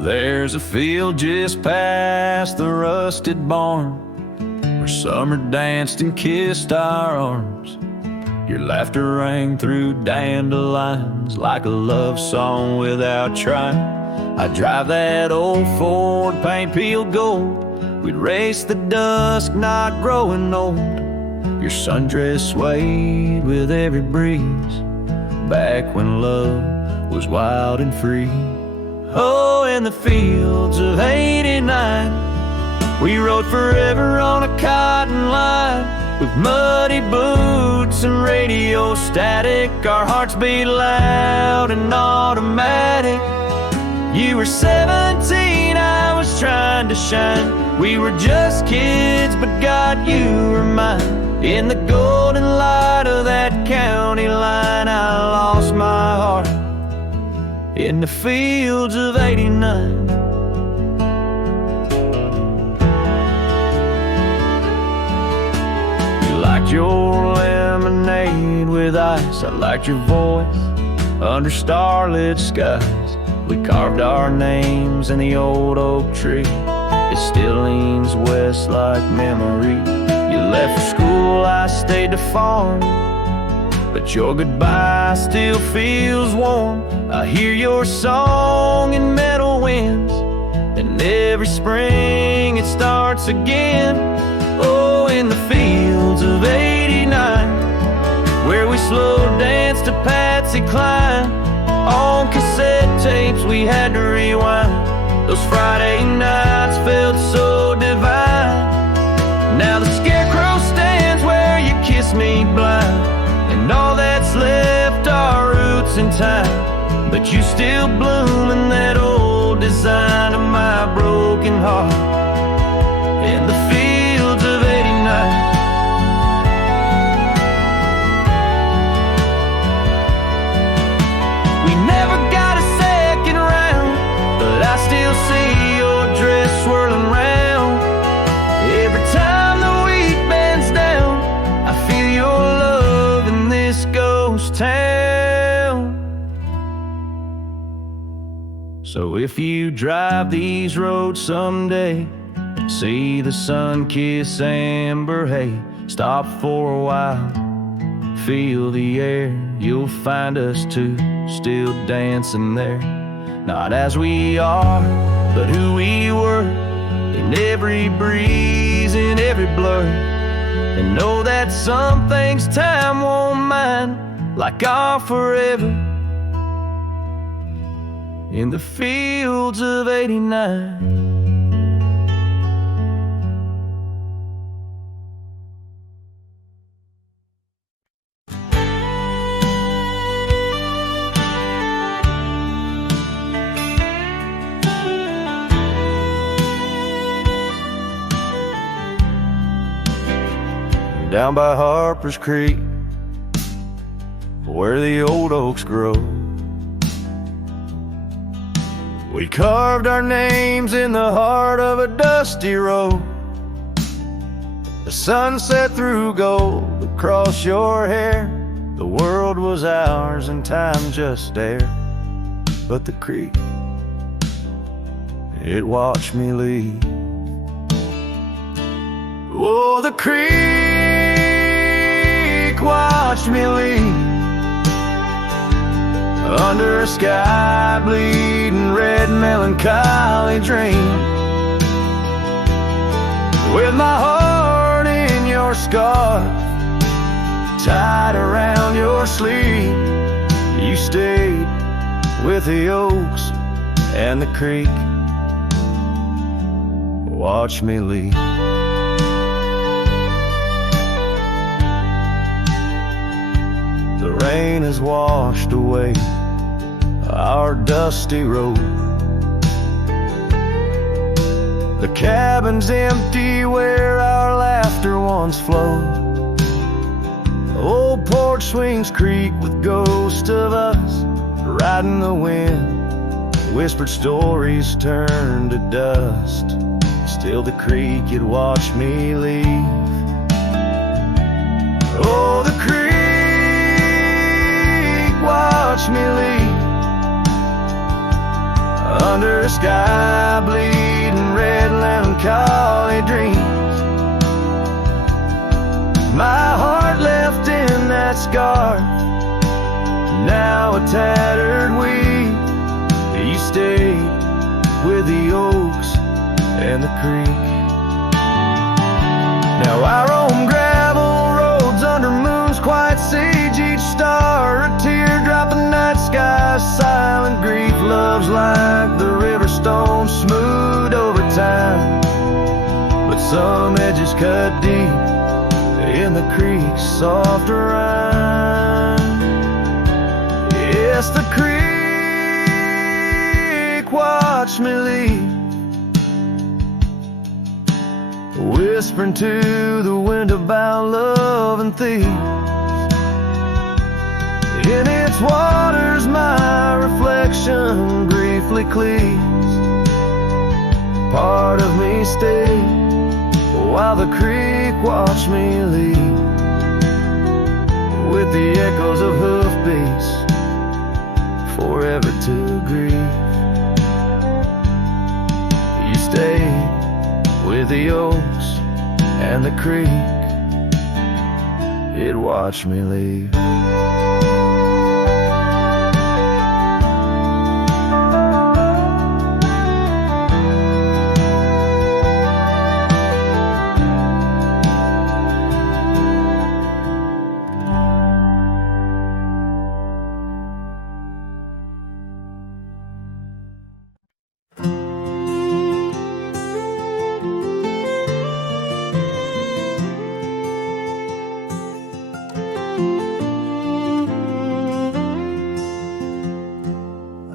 There's a field just past the rusted barn where summer danced and kissed our arms. Your laughter rang through dandelions like a love song without trying. I'd drive that old Ford, paint peeled gold. We'd race the dusk, not growing old. Your sundress swayed with every breeze, back when love was wild and free. Oh, in the fields of '89, we rode forever on a cotton line, with muddy boots and radio static. Our hearts beat loud and automatic. You were 17, I was trying to shine. We were just kids, but God, you were mine. In the golden light of that county line, I lost my heart in the fields of '89. You liked your lemonade with ice. I liked your voice under starlit skies. We carved our names in the old oak tree. It still leans west like memory. You left for school, I stayed to farm, but your goodbye still feels warm. I hear your song in meadow winds, and every spring it starts again. Oh, in the fields of '89, where we slow danced to Patsy Cline. On cassette tapes we had to rewind. Those Friday nights felt so divine. Now the scarecrow stands where you kiss me blind, and all that's left are roots in time. But you still bloom in that old design of my broken heart in the fields of '89. We never got a second round, but I still see your dress swirling round. Every time the wheat bends down, I feel your love in this ghost town. So if you drive these roads someday, see the sun-kissed amber hay, stop for a while, feel the air. You'll find us too, still dancing there. Not as we are, but who we were, in every breeze, in every blur. And know that some things time won't mind, like our forever in the fields of '89. Down by Harper's Creek, where the old oaks grow, we carved our names in the heart of a dusty road. The sun set through gold across your hair. The world was ours and time just stared. But the creek, it watched me leave. Oh, the creek watched me leave, under a sky bleeding red melancholy dream, with my heart in your scarf tied around your sleeve. You stayed with the oaks and the creek. Watch me leave. The rain has washed away our dusty road. The cabin's empty where our laughter once flowed. The old porch swings creak with ghosts of us riding the wind. Whispered stories turn to dust. Still the creek, it watched me leave. Oh, the creek watched me leave, under a sky bleeding red, melancholy dreams. My heart left in that scar, now a tattered weed. You stayed with the oaks and the creek. Now I roam gravel roads under moons quite siege, each star a teardrop in night sky. Silent grief loves like the river stone, smooth over time, but some edges cut deep in the creek's soft rime. Yes, the creek watched me leave, whispering to the wind about love and thieves. In its waters my reflection briefly cleaves. Part of me stayed while the creek watched me leave, with the echoes of hoofbeats forever to grieve. You stayed with the oaks and the creek, it watched me leave.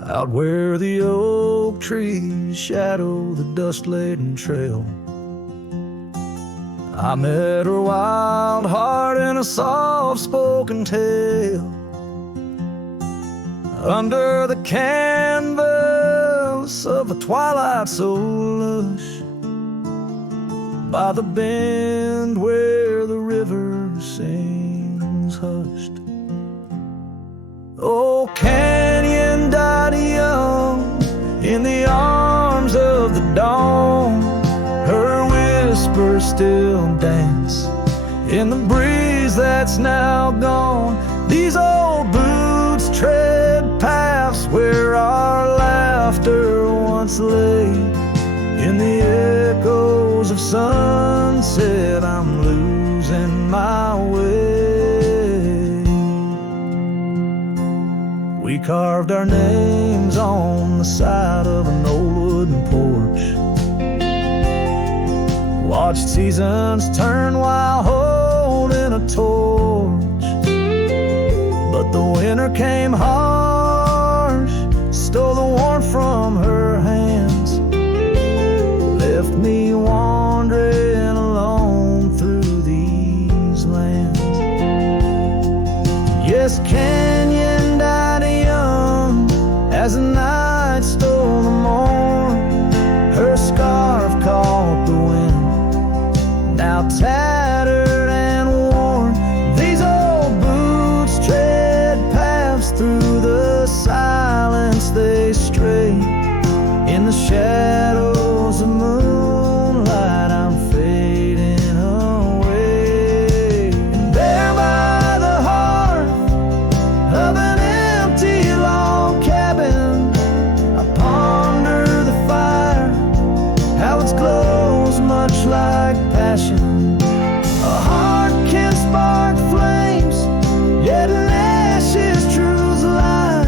Out where the oak trees shadow the dust-laden trail, I met her wild heart in a soft-spoken tale. Under the canvas of a twilight so lush, by the bend where the river sings hushed. Oh, canyon died young in the arms of the dawn. Her whispers still dance in the breeze that's now gone. These old boots tread paths where our laughter once lay. In the echoes of sunset I'm losing my way. We carved our names on the side of an old wooden porch, watched seasons turn while holding a torch. But the winter came harsh, stole the warmth from her hands, left me wandering alone through these lands. Yes, canyon died young as the night stole the morn. Her scarf caught the wind, now tattered and worn. These old boots tread paths through the silence they stray. In the shadows of moonlight I'm fading away. And there by the hearth of an empty log cabin, I ponder the fire, how its glows much like passion. A heart can spark flames, yet in ashes truths lie,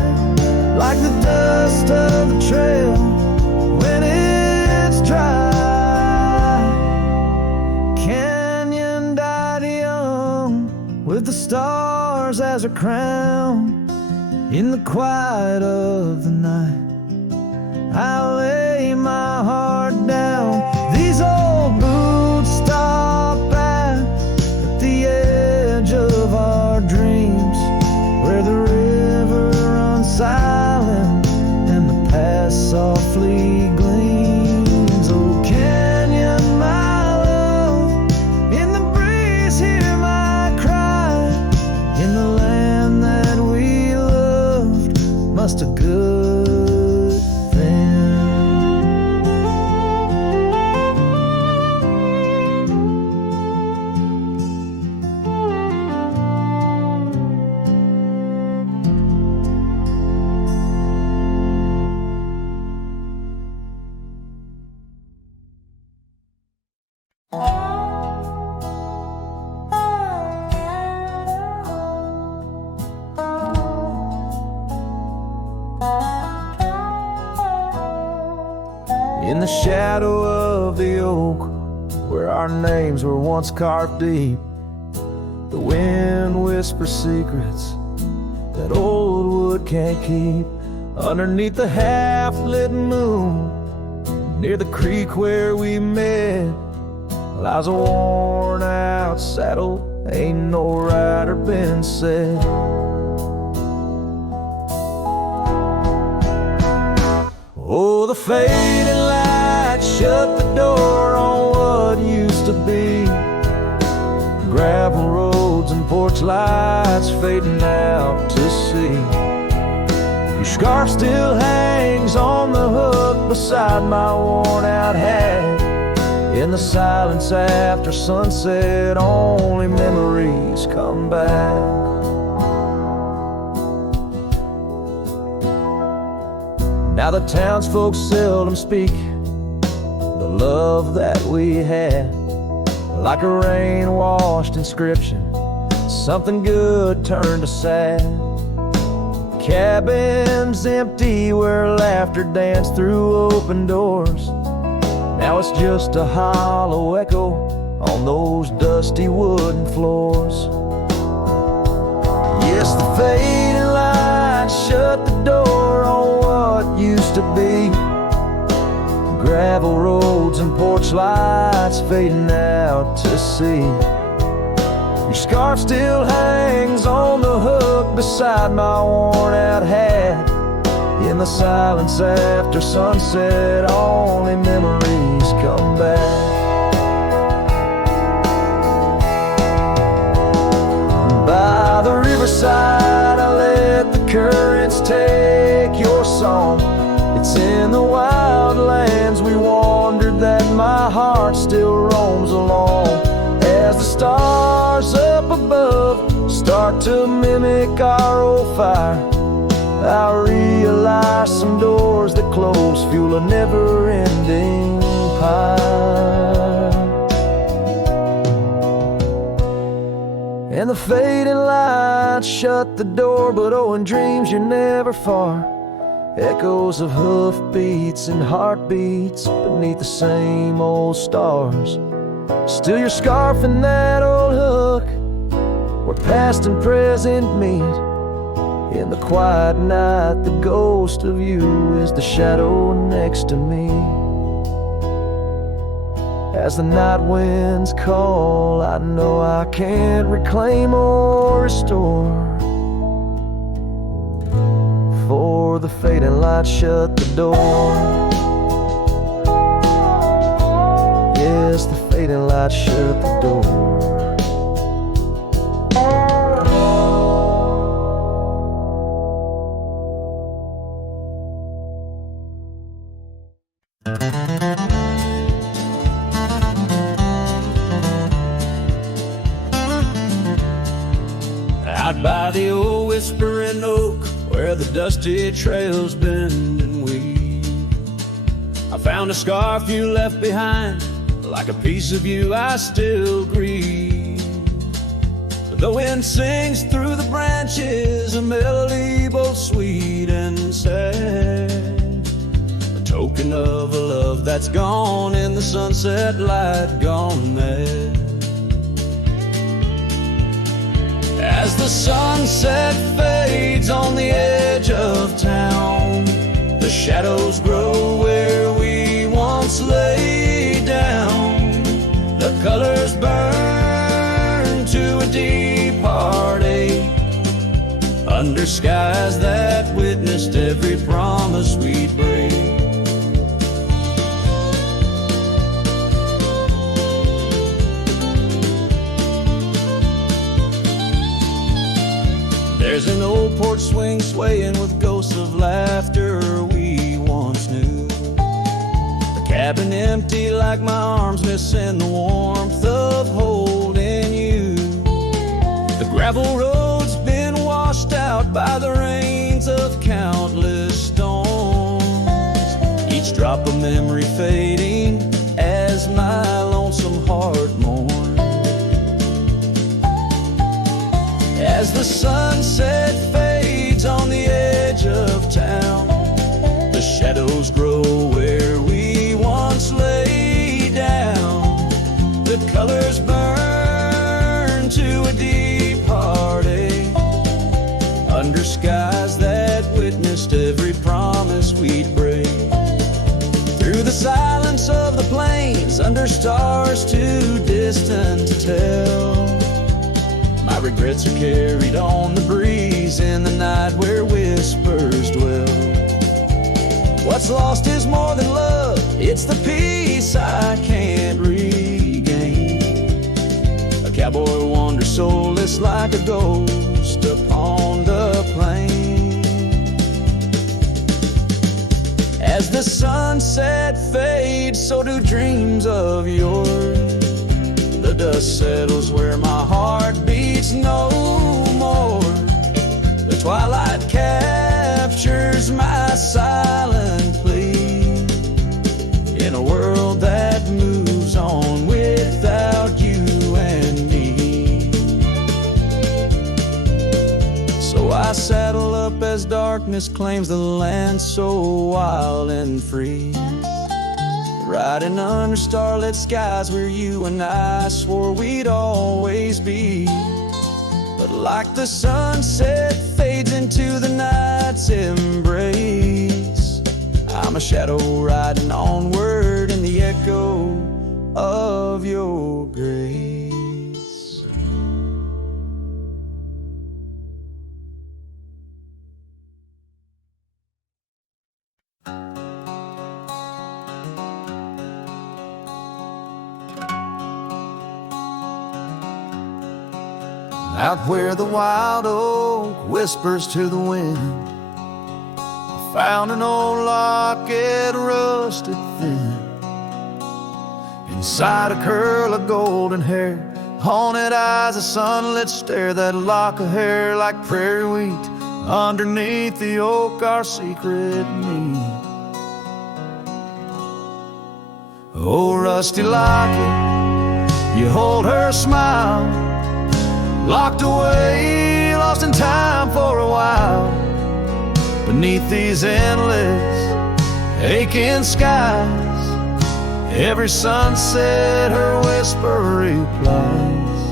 like the dust of the trail when it's dry. Canyon died young with the stars as her crown. In the quiet of the night I lay my heart down. These old boots stop at the edge of our dreams, where the river runs silent and the past softly gleams. Oh, canyon, my love, in the breeze hear my cry. In the land that we loved, must a good thing In the shadow of the oak, where our names were once carved deep, the wind whispers secrets that old wood can't keep. Underneath the half-lit moon, near the creek where we met, lies a worn-out saddle, ain't no rider been said. Oh, the fading light shut the door on what used to be. Gravel roads and porch lights fading out to sea. Your scarf still hangs on the hook beside my worn-out hat. In the silence after sunset, only memories come back. Now the townsfolk seldom speak the love that we had, like a rain-washed inscription, something good turned to sad. Cabins empty where laughter danced through open doors. Now it's just a hollow echo on those dusty wooden floors. Yes, the fading light shut the door on what used to be. Gravel roads and porch lights fading out to sea. Your scarf still hangs on the hook beside my worn-out hat. In the silence after sunset, only memories come back. By the riverside, I let the currents take your song. It's in the wild lands we wandered that my heart still roams along. As the stars up above start to mimic our old fire, I realize some doors that close fuel a never-ending pyre. And the fading light shut the door, but oh, in dreams you're never far. Echoes of hoofbeats and heartbeats beneath the same old stars. Still your scarf and that old hook, where past and present meet. In the quiet night, the ghost of you is the shadow next to me. As the night winds call, I know I can't reclaim or restore. For the fading light shut the door. Yes, the fading light shut the door. Out by the old whispering oak, where the dusty trails bend and weave, I found a scarf you left behind. Like a piece of you I still grieve. But the wind sings through the branches a melody both sweet and sad, a token of a love that's gone in the sunset light, gone mad. As the sunset fades on the edge of town, the shadows grow where we once lay down. The colors burn to a deep heartache under skies that witnessed every promise we'd break. There's an old porch swing swaying with ghosts of laughter we once knew. The cabin empty like my arms missing the warmth of holding you. The gravel road's been washed out by the rains of countless storms, each drop of memory fading as my lonesome heart mourns. As the sunset fades on the edge of town, the shadows grow where we silence of the plains, under stars too distant to tell. My regrets are carried on the breeze in the night where whispers dwell. What's lost is more than love, it's the peace I can't regain. A cowboy wanders soulless like a ghost upon the plain. As the sunset fades, so do dreams of yours. The dust settles where my heart beats no more. The twilight captures my silent plea in a world that moves on without you and me. So I saddle up as darkness claims the land so wild and free, riding under starlit skies where you and I swore we'd always be. But like the sunset fades into the night's embrace, I'm a shadow riding onward in the echo of your grace. Out where the wild oak whispers to the wind, I found an old locket rusted thin. Inside a curl of golden hair, haunted eyes, a sunlit stare, that lock of hair like prairie wheat. Underneath the oak, our secret need. Oh, rusty locket, you hold her smile, locked away, lost in time for a while. Beneath these endless, aching skies, every sunset her whisper replies.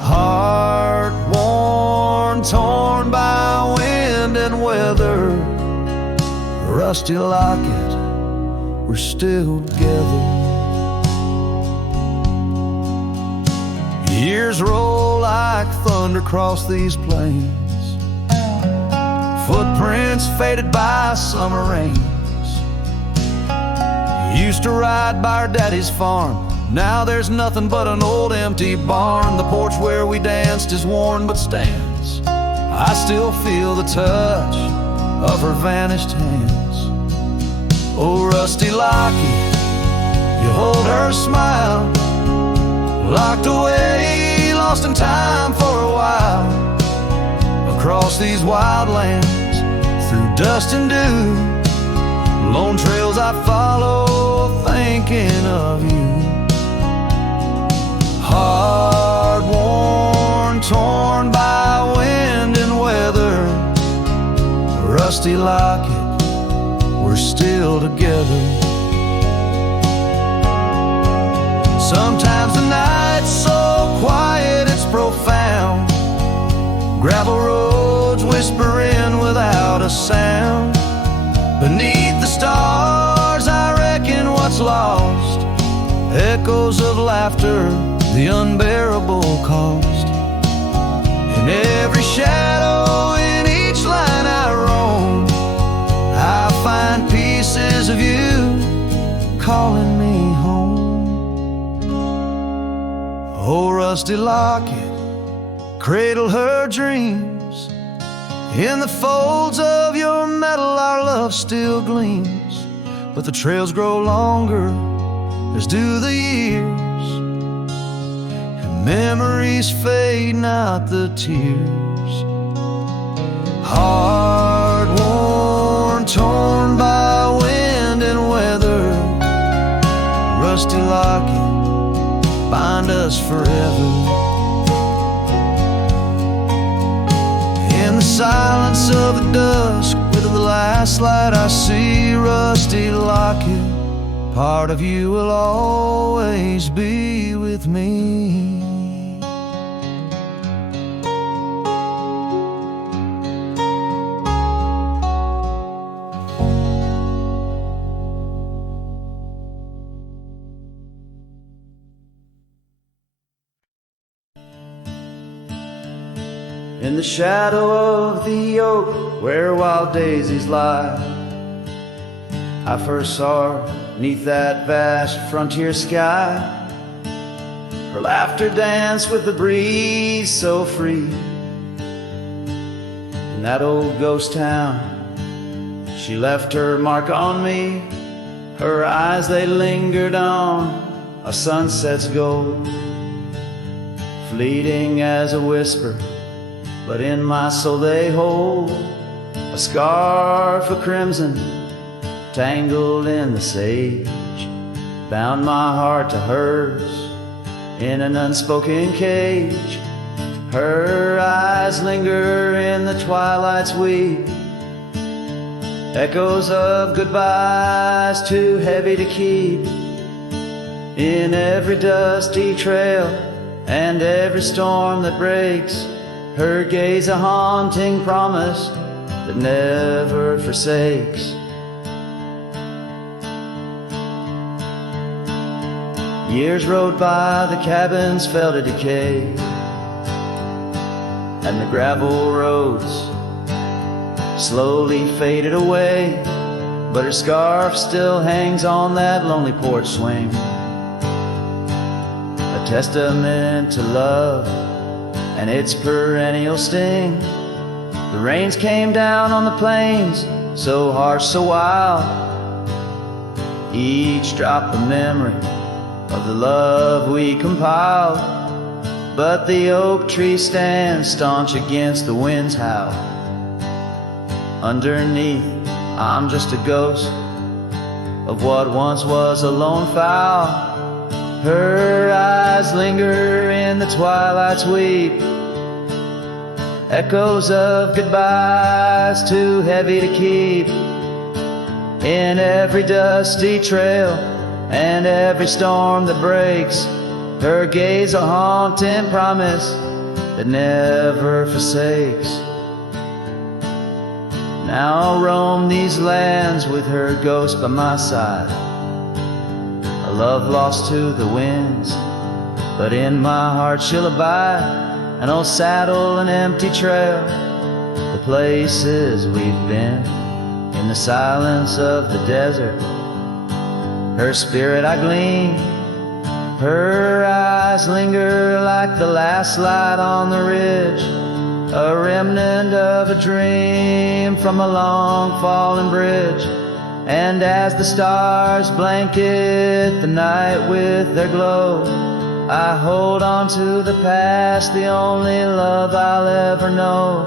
Heart worn, torn by wind and weather, rusty locket, we're still together. Years roll like thunder across these plains, footprints faded by summer rains. Used to ride by our daddy's farm, now there's nothing but an old empty barn. The porch where we danced is worn but stands. I still feel the touch of her vanished hands. Oh, rusty locket, you hold her smile, locked away, lost in time for a while. Across these wild lands, through dust and dew, lone trails I follow, thinking of you. Hard worn, torn by wind and weather, rusty locket, we're still together. Sometimes the night's so quiet it's profound, gravel roads whispering without a sound. Beneath the stars I reckon what's lost, echoes of laughter, the unbearable cost. In every shadow, in each line I roam, I find pieces of you calling me home. Oh, rusty locket, cradle her dreams. In the folds of your metal our love still gleams. But the trails grow longer, as do the years, and memories fade, not the tears. Hard worn, torn by wind and weather, rusty locket, bind us forever. In the silence of the dusk, with the last light I see, rusty locket, part of you will always be with me. in the shadow of the oak where wild daisies lie. I first saw her 'neath that vast frontier sky. Her laughter danced with the breeze so free. In that old ghost town, she left her mark on me. Her eyes, they lingered on a sunset's gold, fleeting as a whisper, but in my soul they hold a scarf of crimson tangled in the sage, bound my heart to hers in an unspoken cage. Her eyes linger in the twilight's weep, echoes of goodbyes too heavy to keep. In every dusty trail and every storm that breaks, her gaze a haunting promise that never forsakes. Years rode by, the cabins fell to decay, and the gravel roads slowly faded away. But her scarf still hangs on that lonely porch swing, a testament to love and its perennial sting. The rains came down on the plains, so harsh, so wild, each drop a memory of the love we compiled. But the oak tree stands staunch against the wind's howl. Underneath, I'm just a ghost of what once was a lone fowl. Her eyes linger in the twilight's weep, echoes of goodbyes too heavy to keep. In every dusty trail and every storm that breaks, her gaze a haunting promise that never forsakes. Now I'll roam these lands with her ghost by my side, a love lost to the winds, but in my heart she'll abide. An old saddle, an empty trail, the places we've been, in the silence of the desert, her spirit I glean. Her eyes linger like the last light on the ridge, a remnant of a dream from a long fallen bridge. And as the stars blanket the night with their glow, I hold on to the past, the only love I'll ever know.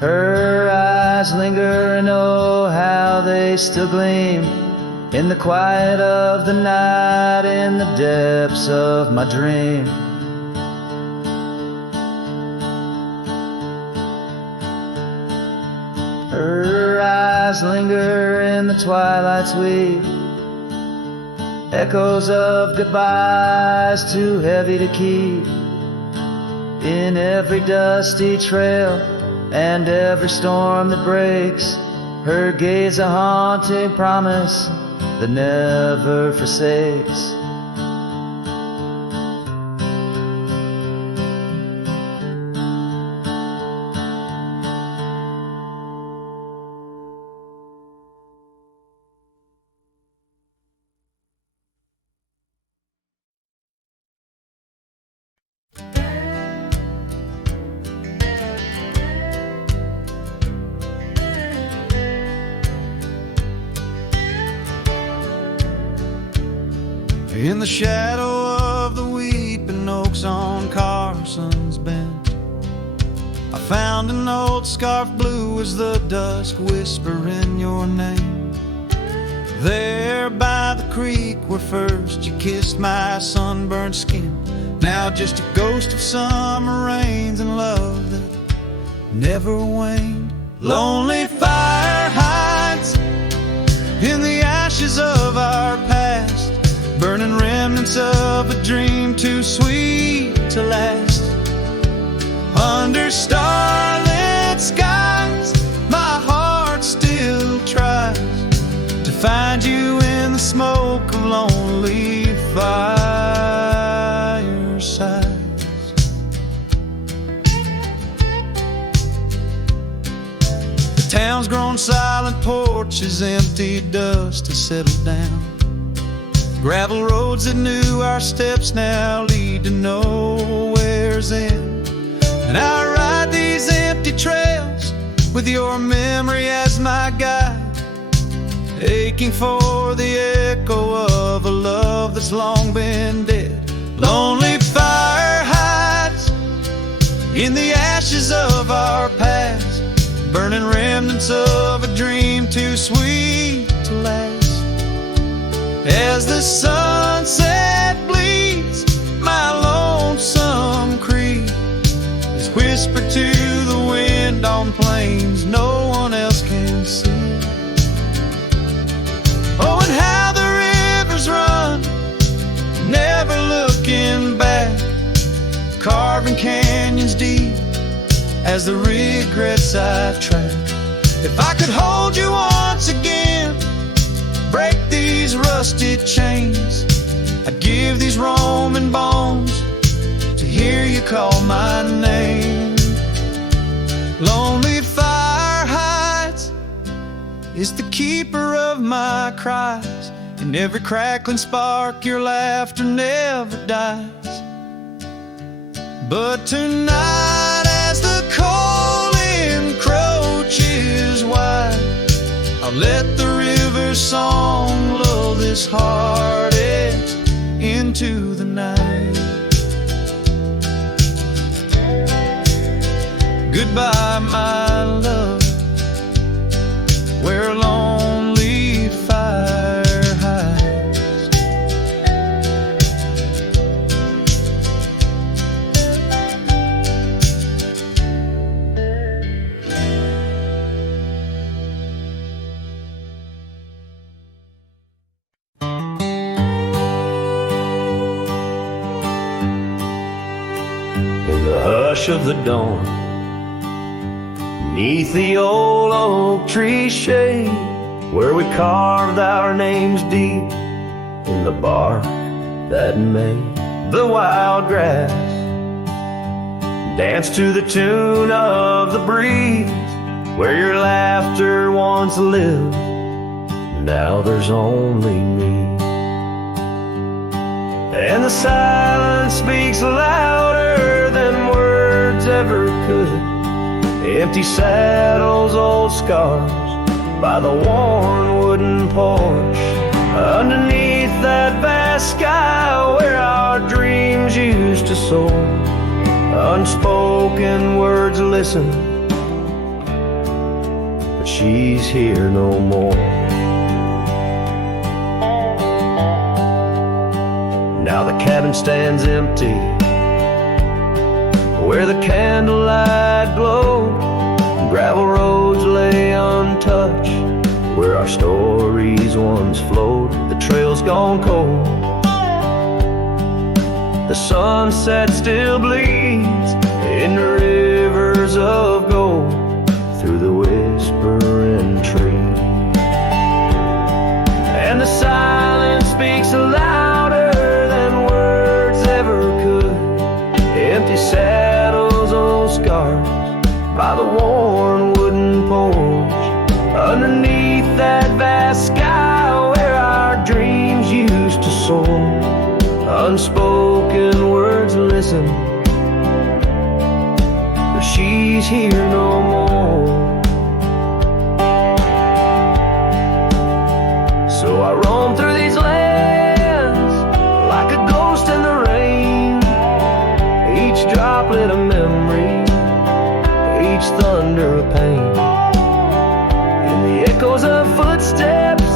Her eyes linger and oh, how they still gleam in the quiet of the night, in the depths of my dream. Her eyes linger in the twilight's weep, echoes of goodbyes too heavy to keep. In every dusty trail and every storm that breaks, her gaze a haunting promise that never forsakes. In the shadow of the weeping oaks on Carson's Bend, I found an old scarf blue as the dusk whispering your name. There by the creek where first you kissed my sunburned skin, now just a ghost of summer rains and love that never waned. Lonely fire hides in the ashes of our past, burning remnants of a dream too sweet to last. Under starlit skies, my heart still tries to find you in the smoke of lonely firesides. porch's empty dust has settled down. Gravel roads that knew our steps now lead to nowhere's end. And I ride these empty trails with your memory as my guide, aching for the echo of a love that's long been dead. Lonely fire hides in the ashes of our past, burning remnants of a dream too sweet to last. As the sunset bleeds, my lonesome creed is whispered to the wind on plains no one else can see. Oh, and how the rivers run, never looking back, carving canyons deep as the regrets I've tracked. If I could hold you once again, break these rusted chains, I'd give these Roman bones to hear you call my name. Lonely fire hides is the keeper of my cries. In every crackling spark your laughter never dies. But tonight as the cold encroaches wide, I'll let the river's song lull this heartache into the night. Goodbye, my love, where a lonely fire hides. In the hush of the dawn, 'neath the old oak tree shade, where we carved our names deep in the bark that made the wild grass dance to the tune of the breeze, where your laughter once lived, now there's only me. And the silence speaks louder than words ever could. Empty saddles, old scars by the worn wooden porch, underneath that vast sky where our dreams used to soar. Unspoken words listen, but she's here no more. Now the cabin stands empty, where the candlelight glowed. Gravel roads lay untouched, where our stories once flowed. The trail's gone cold, the sunset still bleeds in the rivers of gold through the whispering trees. And the silence speaks louder than words ever could. Empty saddles, old scars by the worn wooden porch, underneath that vast sky where our dreams used to soar. Unspoken words listen, but she's here no more. So I roam through these lands like a ghost in the rain, each droplet a memory, each thunder of pain. In the echoes of footsteps,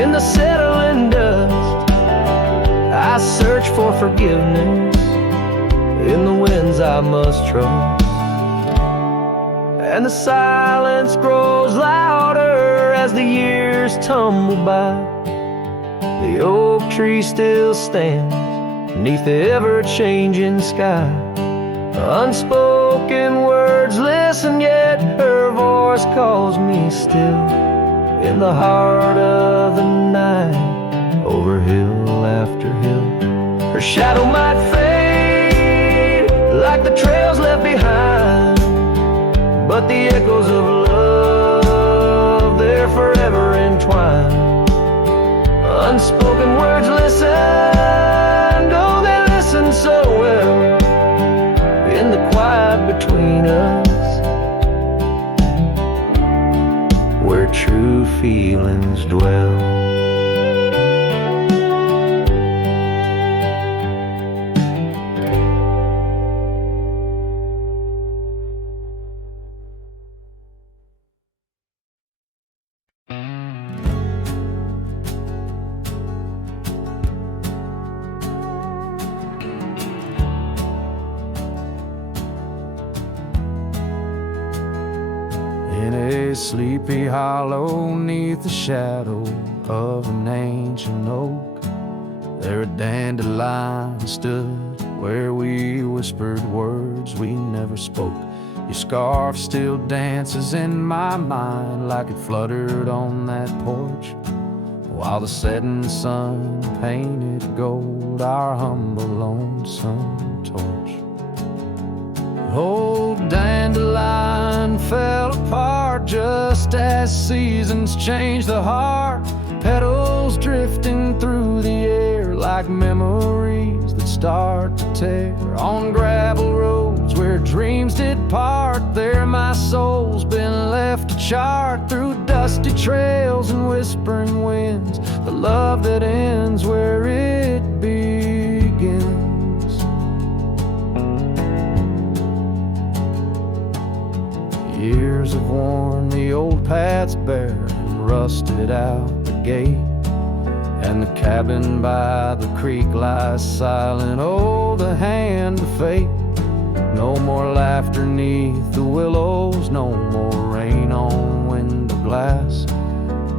in the settling dust, I search for forgiveness in the winds I must trust. And the silence grows louder as the years tumble by. The oak tree still stands beneath the ever-changing sky. Unspoken words listen, yet her voice calls me still in the heart of the night, over hill after hill. Her shadow might fade like the trails left behind, but the echoes of love, they're forever unspoken words listened. Oh, they listen so well in the quiet between us, where true feelings dwell. In a sleepy hollow neath the shadow of an ancient oak, there a dandelion stood where we whispered words we never spoke. Your scarf still dances in my mind like it fluttered on that porch, while the setting sun painted gold our humble lonesome torch. Old dandelion fell apart just as seasons change the heart, petals drifting through the air like memories that start to tear. On gravel roads where dreams did part, there my soul's been left to chart through dusty trails and whispering winds, the love that ends where it begins. Years have worn the old paths bare and rusted out the gate, and the cabin by the creek lies silent. Oh, the hand of fate. No more laughter neath the willows, no more rain on window glass,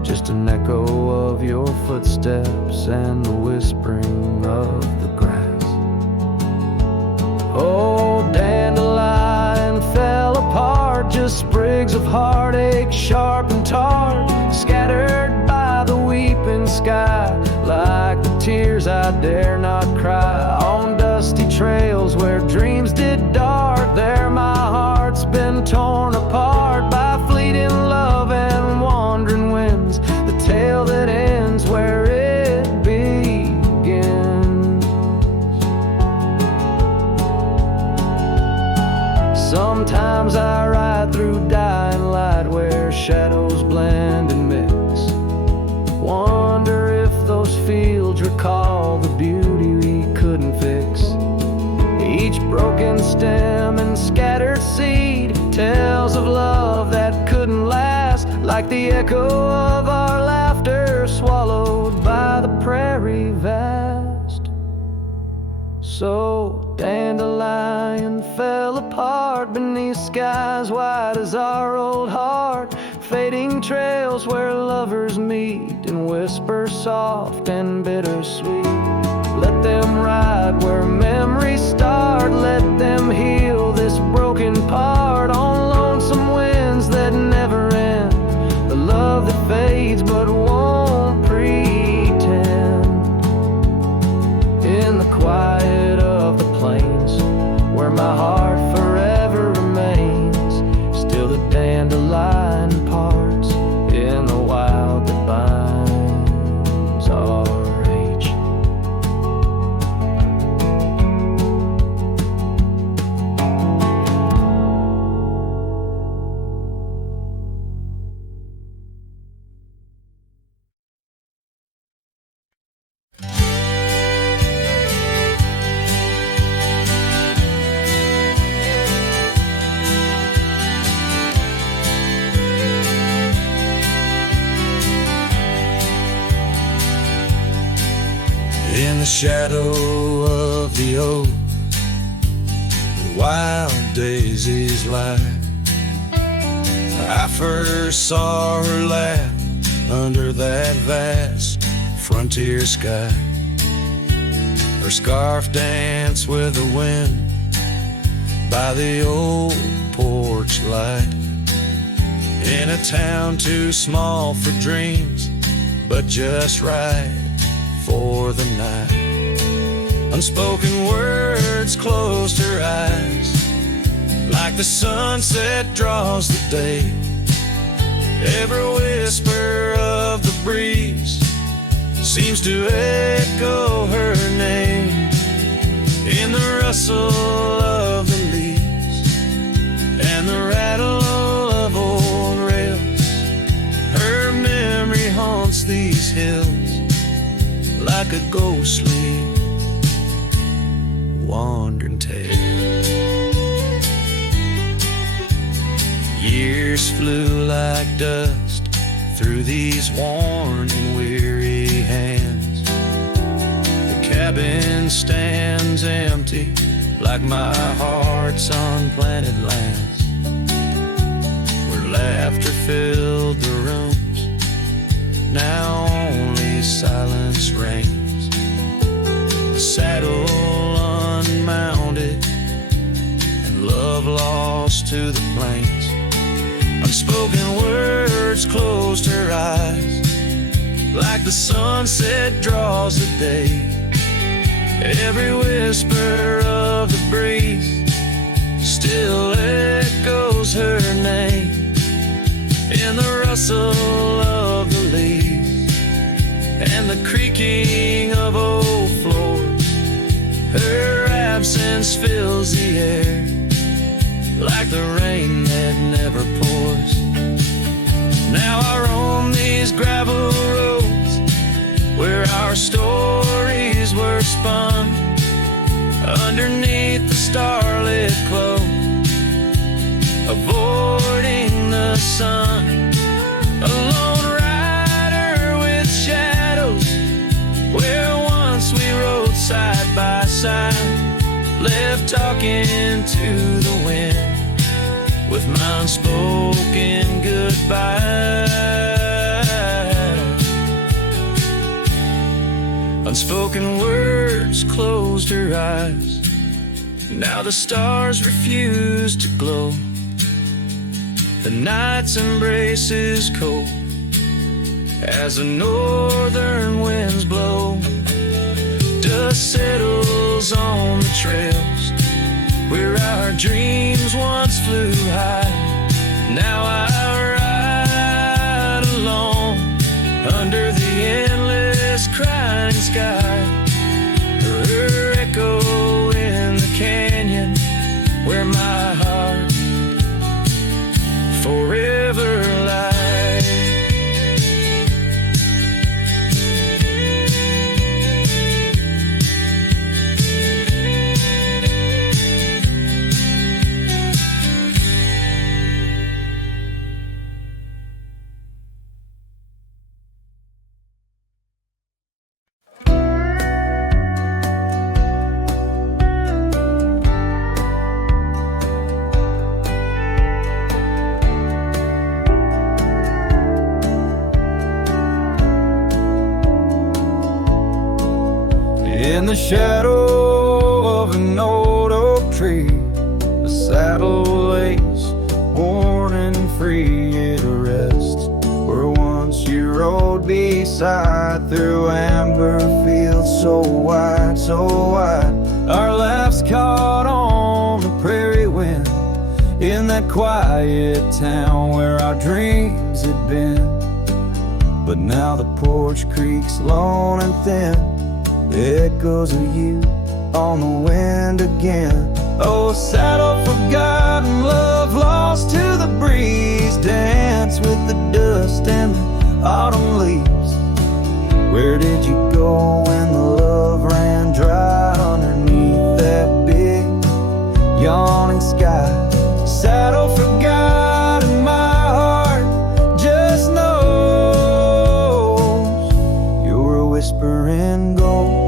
just an echo of your footsteps and the whispering of the grass. Oh, dandelion fell apart, just sprigs of heartache, sharp and tart, scattered by the weeping sky, like the tears I dare not cry. On dusty trails where dreams did dart, there my heart's been torn apart by fleeting love and wandering winds, the tale that ends where it begins. Sometimes I ride through dying light where shadows blend and mix, wonder if those fields recall the beauty we couldn't fix. Each broken stem and scattered seed tells of love that couldn't last, like the echo of our laughter swallowed by the prairie vast. So dandelion fell apart beneath skies wide as our old heart, fading trails where lovers meet and whisper soft and bittersweet. Let them ride where memories start, let them heal this broken part on lonesome winds that never end, the love that fades but won't pretend. In the quiet of the plains where my heart forever remains, still the dandelion parts in the wild that binds our age. In the shadow of the oak, wild daisies lie. I first saw her laugh under that vast frontier sky. Her scarf danced with the wind by the old porch light. In a town too small for dreams, but just right for the night. Unspoken words closed her eyes, like the sunset draws the day. Every whisper of the breeze seems to echo her name in the rustle of the leaves and the rattle of old rails. Her memory haunts these hills like a ghostly wandering tale. Years flew like dust through these worn and weary hands. The cabin stands empty like my heart's unplanted lands, where laughter filled the rooms, now only silence reigns. The saddle unmounted and love lost to the plains. Unspoken words closed her eyes like the sunset draws the day. Every whisper of the breeze still echoes her name in the rustle of the leaves and the creaking of old floors. Her absence fills the air like the rain that never pours. Now I roam these gravel roads where our stories were spun underneath the starlit glow, avoiding the sun. A lone rider with shadows where once we rode side by side, left talking to the wind with my unspoken goodbye. Unspoken words closed her eyes. Now the stars refuse to glow. The night's embrace is cold as the northern winds blow. Dust settles on the trails where our dreams once flew high. Now I ride alone under the endless crying sky. Her echo in the canyon where my heart forever lies. In the shadow of an old oak tree, the saddle lays worn and free. It rests where once you rode beside, through amber fields so wide, so wide. Our laughs caught on the prairie wind in that quiet town where our dreams had been. But now the porch creaks lone and thin, echoes of you on the wind again. Oh, saddle forgotten, love lost to the breeze, dance with the dust and the autumn leaves. Where did you go when the love ran dry underneath that big yawning sky? Saddle forgotten, my heart just knows you're a whispering ghost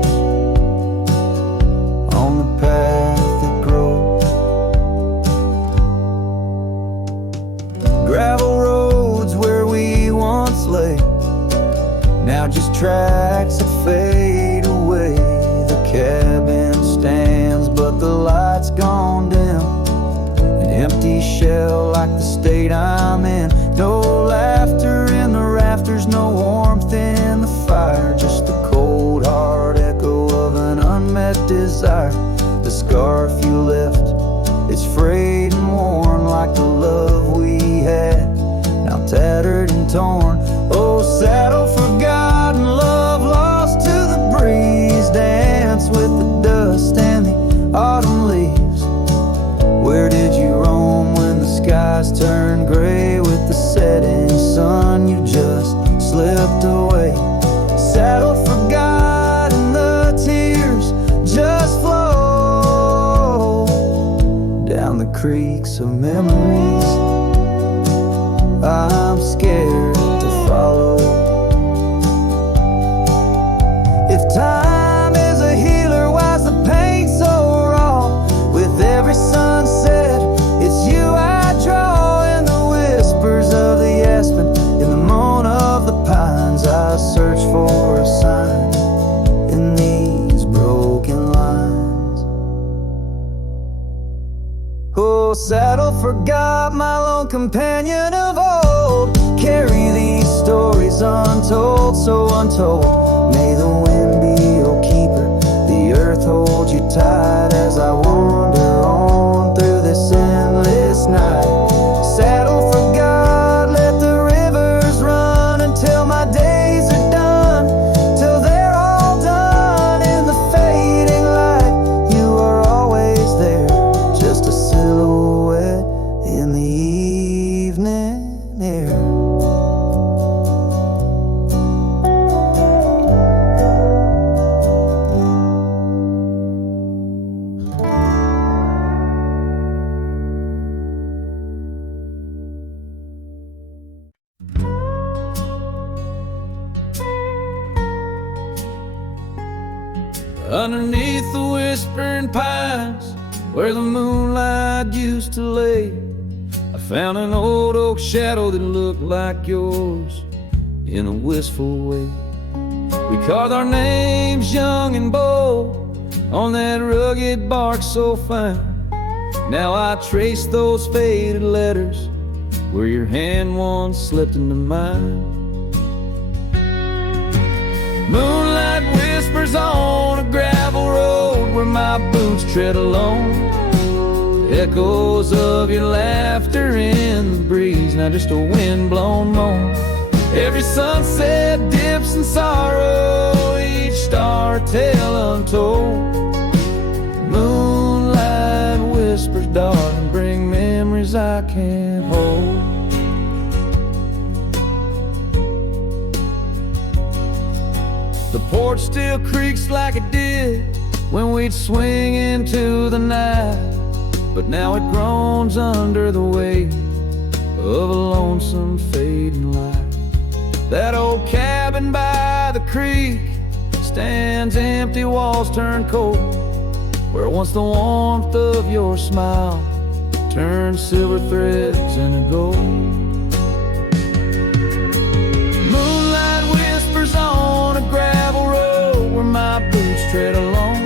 on the path that grows. Gravel roads where we once lay, now just tracks that fade away. The cabin stands but the light's gone dim, an empty shell like the state I'm in. No laughter in the rafters, no warmth in the fire, just the cold hard echo of an unmet desire. The scarf you left, it's frayed and worn like the love we had, now tattered and torn. Oh, saddle forgotten, love lost creeks of memories I'm scared to follow. If time is a healer, why's the pain so raw? With every sunset, it's you I draw. In the whispers of the aspen, in the moan of the pines, I search for a sign in these broken lines. Oh, saddle forgot, my lone companion of old. Carry these stories untold, so untold. May the wind be your keeper, the earth hold you tight as I wander on through this endless night. Saddle forgot, let the rivers run until my days are done, till they're all done. In the fading light, you are always there, just a silhouette in the evening air. Underneath the whispering pines, where the moonlight used to lay, I found an old oak shadow that looked like yours in a wistful way. We carved our names young and bold on that rugged bark so fine. Now I trace those faded letters where your hand once slipped into mine. Moonlight whispers on a gravel road where my boots tread alone. Echoes of your laughter in the breeze, not just a wind-blown moan. Every sunset dips in sorrow, each star a tale untold. Moonlight whispers, darling, bring memories I can't hold. The porch still creaks like it did when we'd swing into the night, but now it groans under the weight of a lonesome fading light. That old cabin by the creek stands empty, walls turn cold, where once the warmth of your smile turned silver threads into gold. Moonlight whispers on a gravel road where my boots tread alone.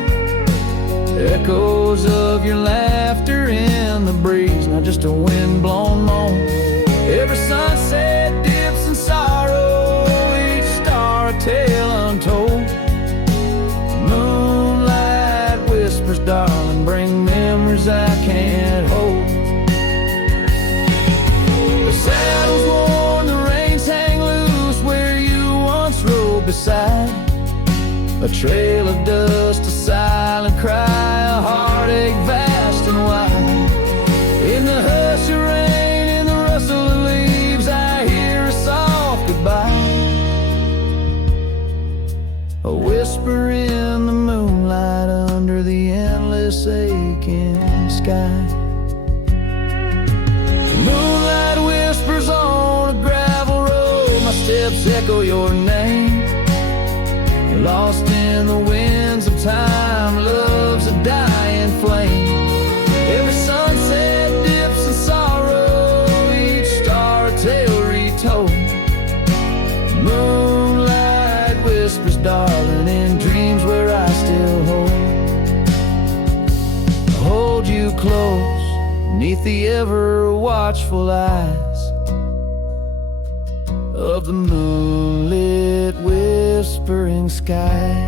Echoes of your laughter in the breeze, not just a wind-blown moan. Every sunset dips in sorrow, each star a tale untold. Moonlight whispers, darling, bring memories I can't hold. The saddle's worn, the reins hang loose where you once rode beside. A trail of dust, a silent cry, a heartache vast and wide. In the hush of rain, in the rustle of leaves, I hear a soft goodbye. A whisper in the moonlight under the endless aching sky. Moonlight whispers on a gravel road, my steps echo your name. Lost in the winds of time, love's a dying flame. Every sunset dips in sorrow, each star a tale retold. Moonlight whispers, darling, in dreams where I still hold you close, neath the ever watchful eyes of the moonlit whispering skies.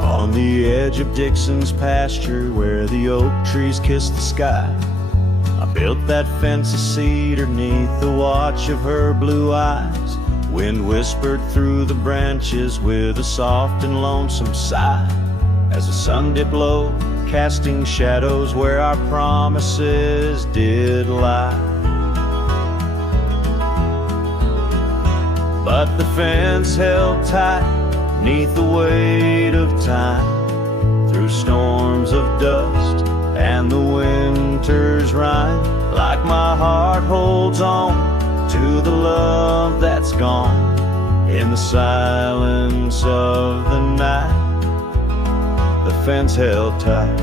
On the edge of Dixon's pasture, where the oak trees kiss the sky, I built that fence of cedar neath the watch of her blue eyes. Wind whispered through the branches with a soft and lonesome sigh, as the sun dipped low, casting shadows where our promises did lie. But the fence held tight neath the weight of time, through storms of dust and the winter's rime. Like my heart holds on to the love that's gone in the silence of the night, the fence held tight.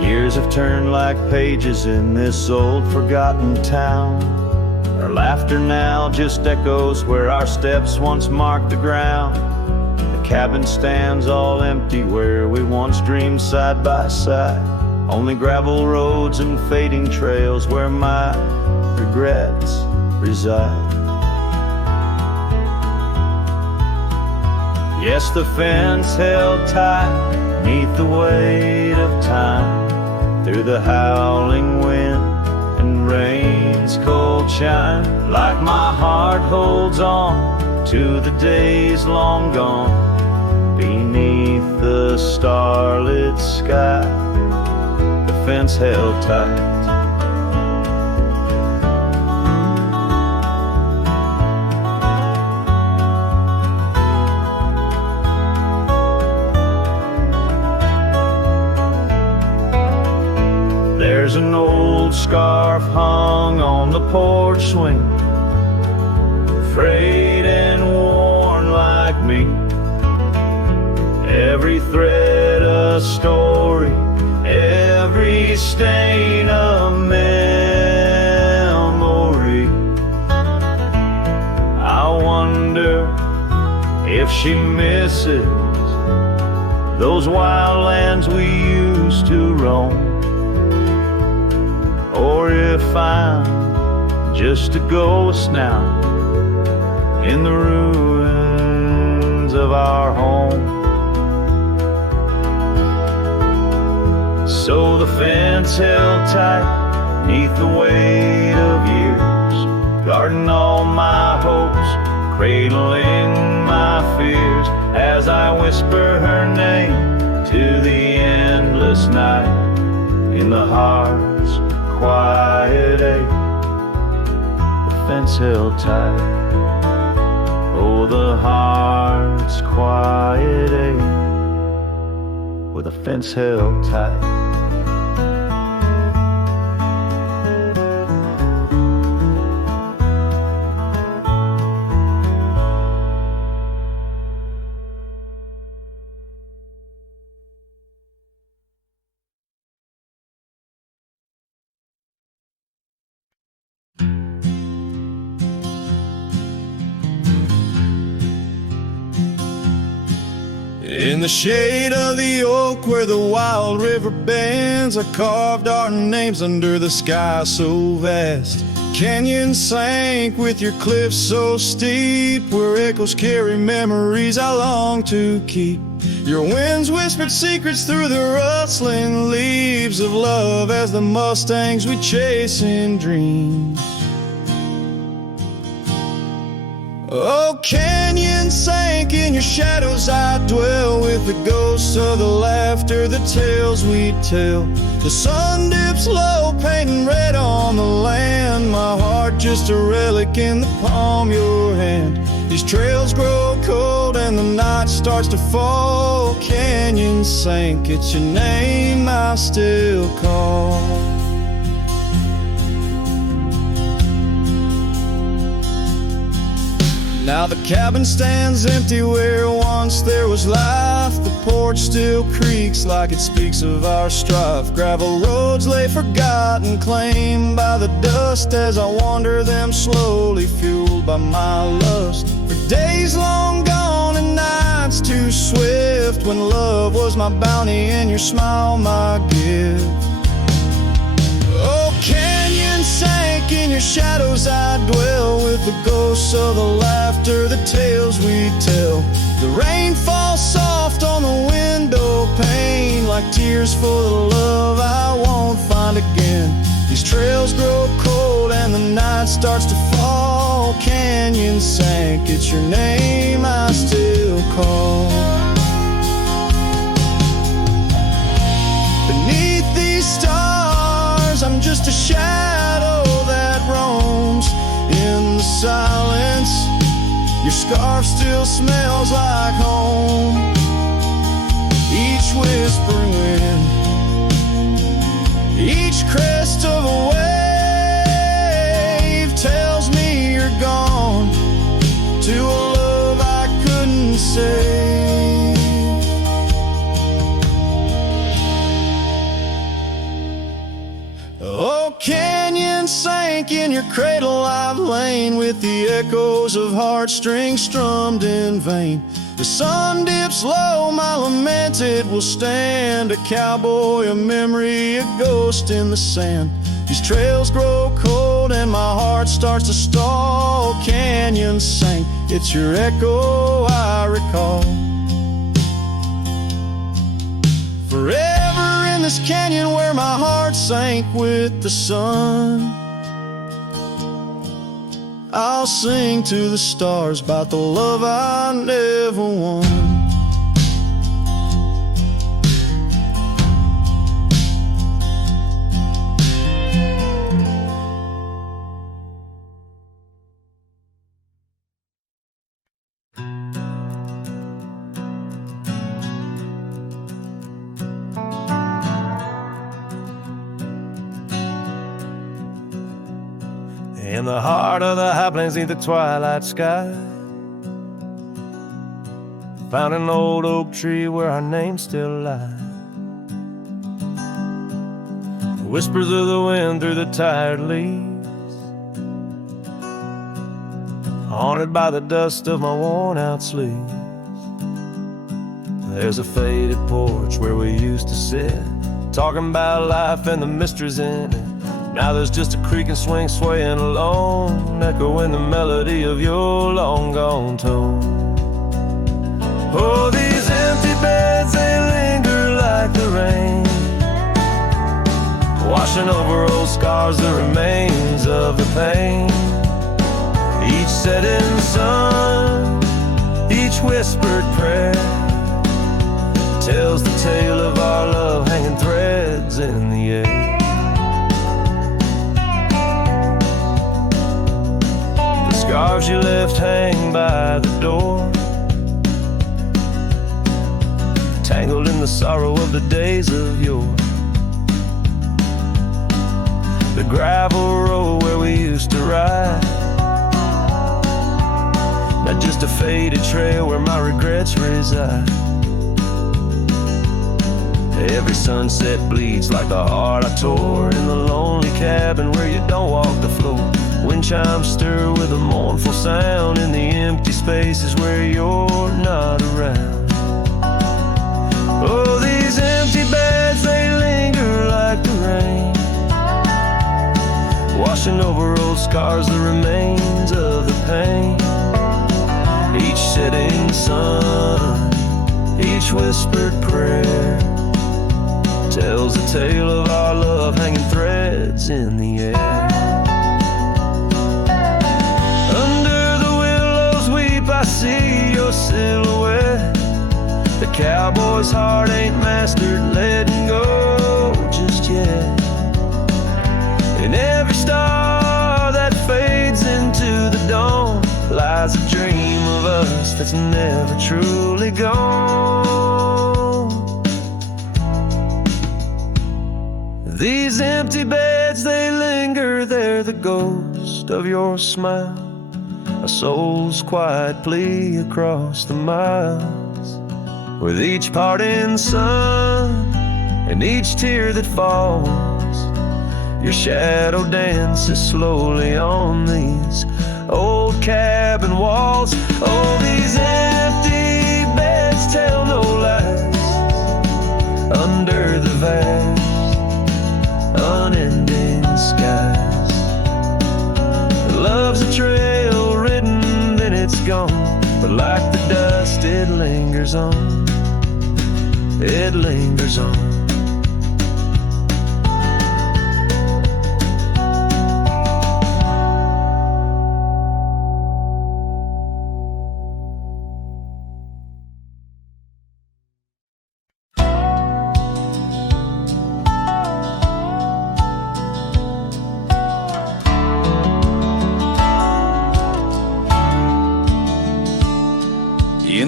Years have turned like pages in this old forgotten town. Our laughter now just echoes where our steps once marked the ground. The cabin stands all empty where we once dreamed side by side. Only gravel roads and fading trails where my regrets reside. Yes, the fence held tight neath the weight of time, through the howling wind and rain's cold chime. Like my heart holds on to the days long gone, beneath the starlit sky, the fence held tight. There's an old scarf hung on the porch swing, frayed and worn like me. Every thread a story, every stain a memory. I wonder if she misses those wild lands we used to roam, or if I'm just a ghost now in the ruins of our home. So the fence held tight neath the weight of years, guarding all my hopes, cradling my fears, as I whisper her name to the endless night in the heart's quiet ache. The fence held tight, oh, the heart's quiet ache, with a fence held tight. In the shade of the oak where the wild river bends, I carved our names under the sky so vast. Canyons sank with your cliffs so steep, where echoes carry memories I long to keep. Your winds whispered secrets through the rustling leaves of love as the mustangs we chase in dreams. Oh, canyon sank in your shadows, I dwell with the ghosts of the laughter, the tales we tell. The sun dips low, painting red on the land, my heart just a relic in the palm of your hand. These trails grow cold and the night starts to fall. Canyon sank, it's your name I still call. Now the cabin stands empty where once there was life. The porch still creaks like it speaks of our strife. Gravel roads lay forgotten, claimed by the dust, as I wander them slowly, fueled by my lust. For days long gone and nights too swift, when love was my bounty and your smile my gift. Oh, canyon sank in your shadows, I dwell with the ghosts of the laughter, the tales we tell. The rain falls soft on the window pane, like tears for the love I won't find. find again. These trails grow cold and the night starts to fall. Canyon sank, it's your name I still call. Beneath these stars, I'm just a shadow that roams in the silence. Your scarf still smells like home. Each whispering wind, each crest of a wave tells me you're gone to a love I couldn't save. Oh, canyon sank in your cradle, I've lain with the echoes of heartstrings strummed in vain. The sun dips low, my lament it will stand, a cowboy, a memory, a ghost in the sand. These trails grow cold and my heart starts to stall. Canyon sank, it's your echo I recall. Forever in this canyon where my heart sank with the sun, I'll sing to the stars about the love I never won. In the heart of the high plains neath the twilight sky, found an old oak tree where our names still lie. Whispers of the wind through the tired leaves, haunted by the dust of my worn out sleeves. There's a faded porch where we used to sit, talking about life and the mysteries in it. Now there's just a creaking swing swaying alone, echoing the melody of your long gone tone. Oh, these empty beds, they linger like the rain, washing over old scars, the remains of the pain. Each setting sun, each whispered prayer tells the tale of our love hanging threads in the air. Scarves you left hang by the door, tangled in the sorrow of the days of yore. The gravel road where we used to ride, not just a faded trail where my regrets reside. Every sunset bleeds like the heart I tore in the lonely cabin where you don't walk the floor. Wind chimes stir with a mournful sound in the empty spaces where you're not around. Oh, these empty beds, they linger like the rain, washing over old scars, the remains of the pain. Each setting sun, each whispered prayer tells the tale of our love hanging threads in the air. I see your silhouette. The cowboy's heart ain't mastered letting go just yet. In every star that fades into the dawn lies a dream of us that's never truly gone. These empty beds, they linger, they're the ghost of your smile, a soul's quiet plea across the miles. With each parting sun and each tear that falls, your shadow dances slowly on these old cabin walls. Oh, these empty beds tell no lies under the vast, unending skies. Love's a trail ridden, then it's gone, but like the dust it lingers on, it lingers on.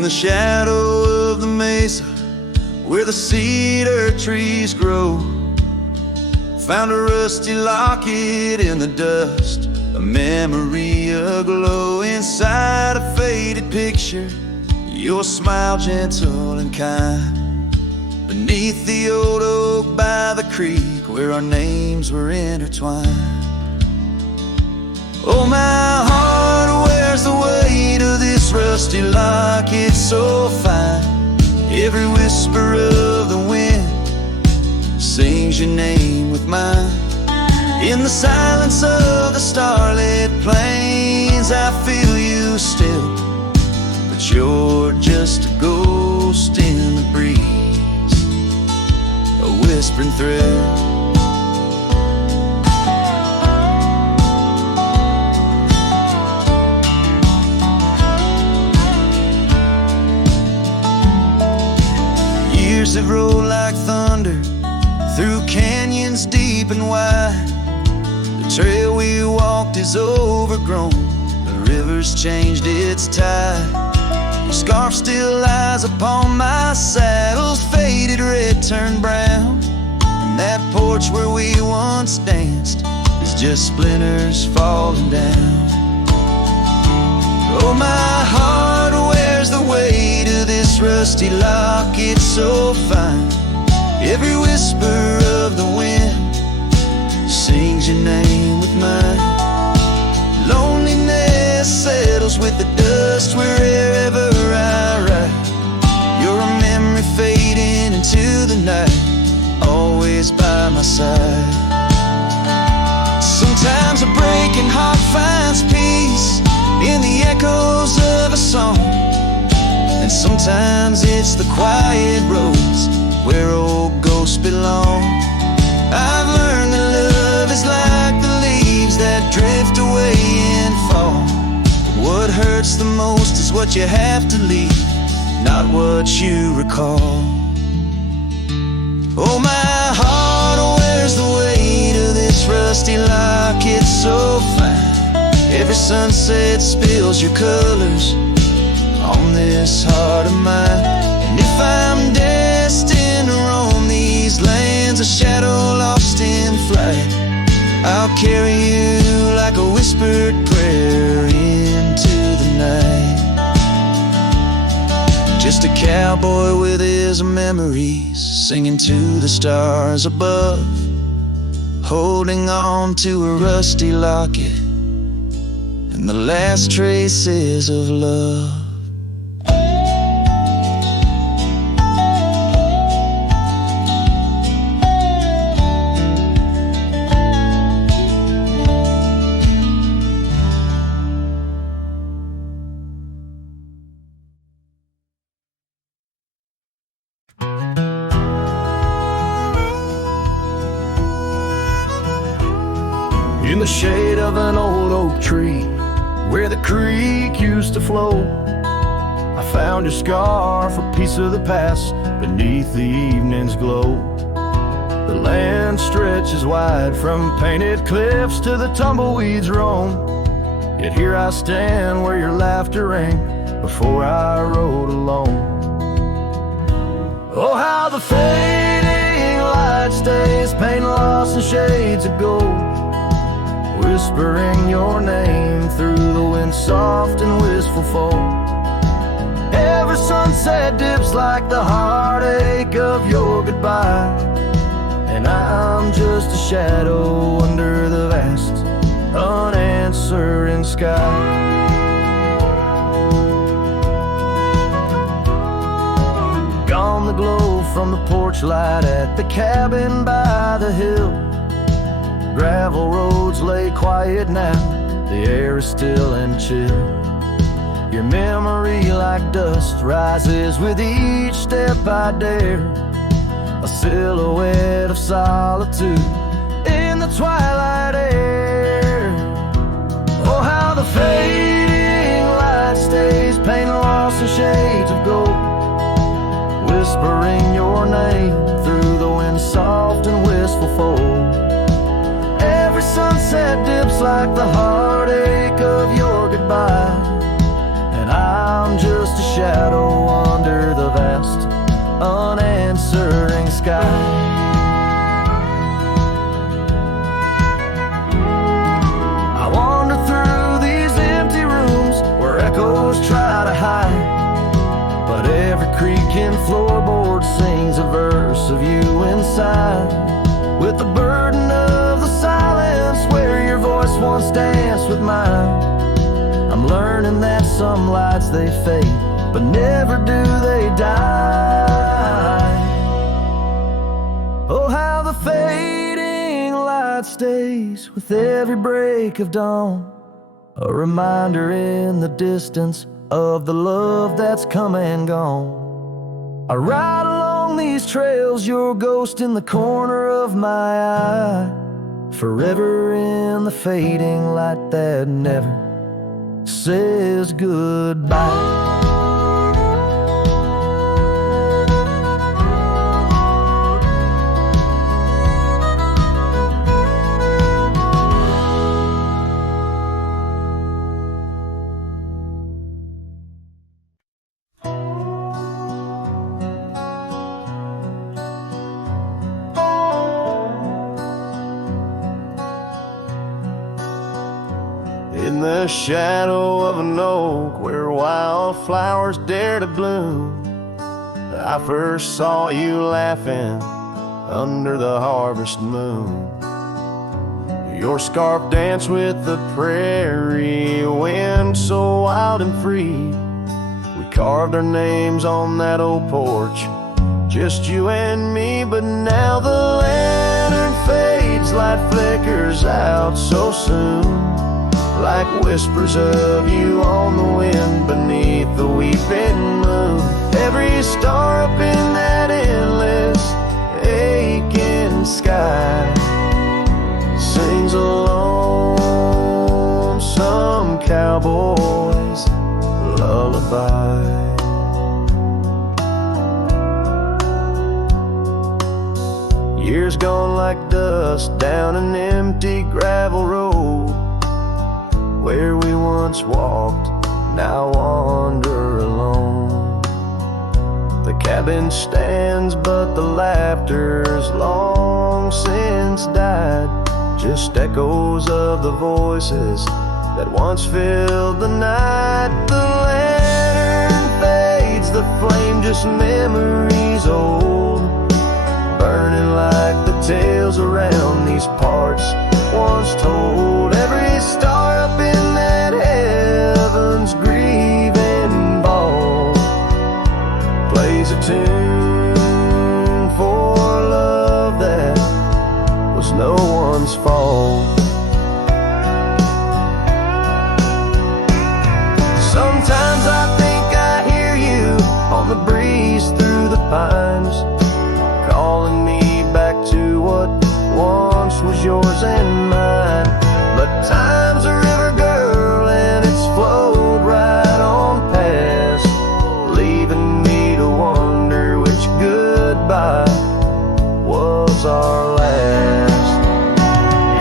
In the shadow of the mesa where the cedar trees grow, found a rusty locket in the dust, a memory aglow. Inside a faded picture, your smile gentle and kind, beneath the old oak by the creek where our names were intertwined. Oh, my heart wears the weight of this rusty locket so fine. Every whisper of the wind sings your name with mine. In the silence of the starlit plains, I feel you still, but you're just a ghost in the breeze, a whispering thrill. Years have rolled like thunder through canyons deep and wide. The trail we walked is overgrown, the river's changed its tide. Your scarf still lies upon my saddle's faded red turned brown, and that porch where we once danced is just splinters falling down. Oh, my heart wears the weight of this rusty locket so fine. Every whisper of the wind sings your name with mine. Loneliness settles with the dust wherever I ride. You're a memory fading into the night, always by my side. Sometimes a breaking heart finds peace in the echoes of a song, and sometimes it's the quiet roads where old ghosts belong. I've learned that love is like the leaves that drift away in fall. But what hurts the most is what you have to leave, not what you recall. Oh, my heart wears the weight of this rusty locket so fine. Every sunset spills your colors on this heart of mine. And if I'm destined to roam these lands, a shadow lost in flight, I'll carry you like a whispered prayer into the night. Just a cowboy with his memories, singing to the stars above, holding on to a rusty locket and the last traces of love. In the shade of an old oak tree where the creek used to flow, I found your scarf, a piece of the past beneath the evening's glow. The land stretches wide from painted cliffs to the tumbleweeds roam, yet here I stand where your laughter rang before I rode alone. Oh, how the fading light stays, paint lost in shades of gold, whispering your name through the wind, soft and wistful fold. Every sunset dips like the heartache of your goodbye, and I'm just a shadow under the vast, unanswering sky. Gone the glow from the porch light at the cabin by the hill. Gravel roads lay quiet now, the air is still and chill. Your memory like dust rises with each step I dare, a silhouette of solitude in the twilight air. Oh, how the fading light stays, paint lost in shades of gold, whispering your name through the wind, soft and wistful fold. Every sunset dips like the heartache of your goodbye, and I'm just a shadow aching floorboard sings a verse of you inside, with the burden of the silence where your voice once danced with mine. I'm learning that some lights they fade, but never do they die. Oh, how the fading light stays with every break of dawn, a reminder in the distance of the love that's come and gone. I ride along these trails, your ghost in the corner of my eye, forever in the fading light that never says goodbye. In the shadow of an oak where wildflowers dare to bloom, I first saw you laughing under the harvest moon. Your scarf danced with the prairie wind so wild and free. We carved our names on that old porch, just you and me. But now the lantern fades, light flickers out so soon, like whispers of you on the wind beneath the weeping moon. Every star up in that endless aching sky sings a lonesome cowboy's lullaby. Years gone like dust down an empty gravel road, where we once walked, now wander alone. The cabin stands, but the laughter's long since died, just echoes of the voices that once filled the night. The lantern fades, the flame just memories old, burning like the tales around these parts once told. Every star up in that heaven's grieving ball plays a tune for love that was no one's fault. Sometimes I think I hear you on the breeze through the pines, calling me back to what once was yours and mine. But time's a river, girl, and it's flowed right on past, leaving me to wonder which goodbye was our last.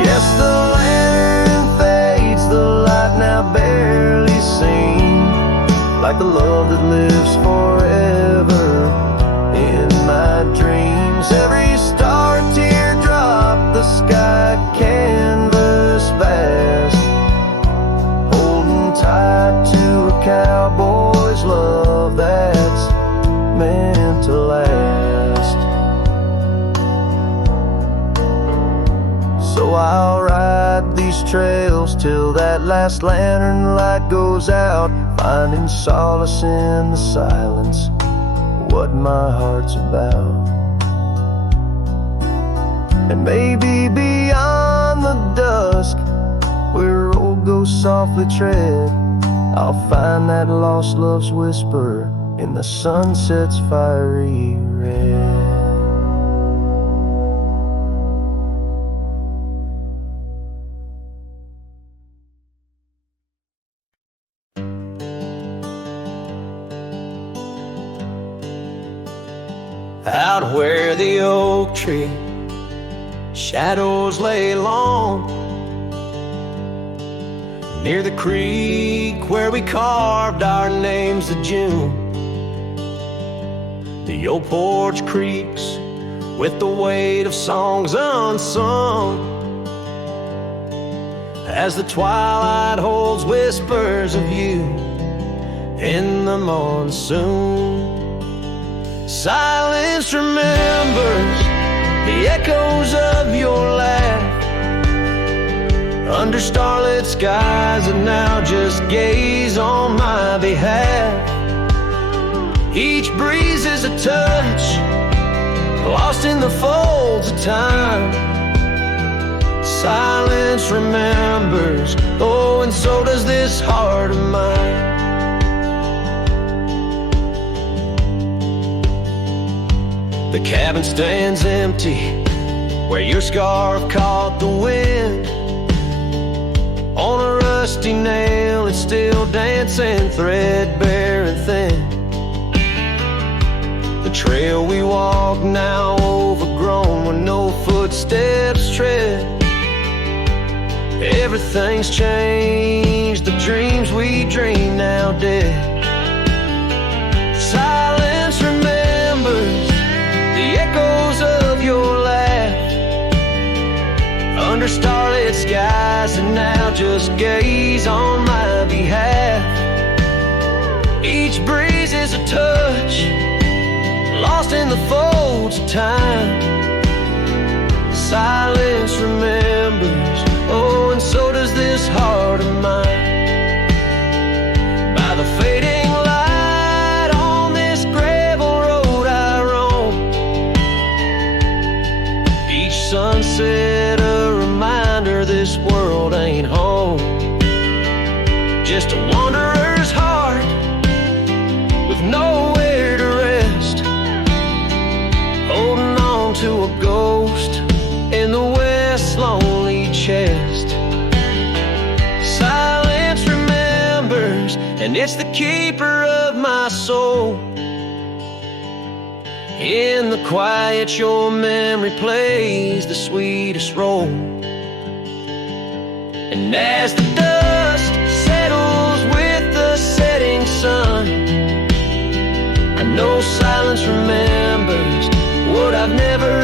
Yes, the lantern fades, the light now barely seen, like the love that lives forever in my dreams. Every star a teardrop, the sky canvas vast, holding tight to a cowboy's love that's meant to last. So I'll ride these trails till that last lantern light goes out, finding solace in the silence, what my heart's about. And maybe beyond the dusk, where old ghosts softly tread, I'll find that lost love's whisper in the sunset's fiery red. Out where the oak tree shadows lay long, near the creek where we carved our names to June, the old porch creaks with the weight of songs unsung, as the twilight holds whispers of you in the monsoon. Silence remembers the echoes of your laugh. Under starlit skies and now just gaze on my behalf. Each breeze is a touch, lost in the folds of time. Silence remembers, oh, and so does this heart of mine. The cabin stands empty where your scarf caught the wind. On a rusty nail it's still dancing, threadbare and thin. The trail we walk now overgrown where no footsteps tread. Everything's changed, the dreams we dream now dead. Silence remembers the echoes of your laugh. Under starlit skies and now just gaze on my behalf. Each breeze is a touch, lost in the folds of time. Silence remembers, oh, and so does this heart of mine. By the fading light on this gravel road I roam, each sunset a reminder this world ain't home. Just a wanderer's heart with nowhere to rest, holding on to a ghost in the west's lonely chest. Silence remembers, and it's the keeper of my soul. In the quiet your memory plays the sweetest role. And as the dust settles with the setting sun, I know silence remembers what I've never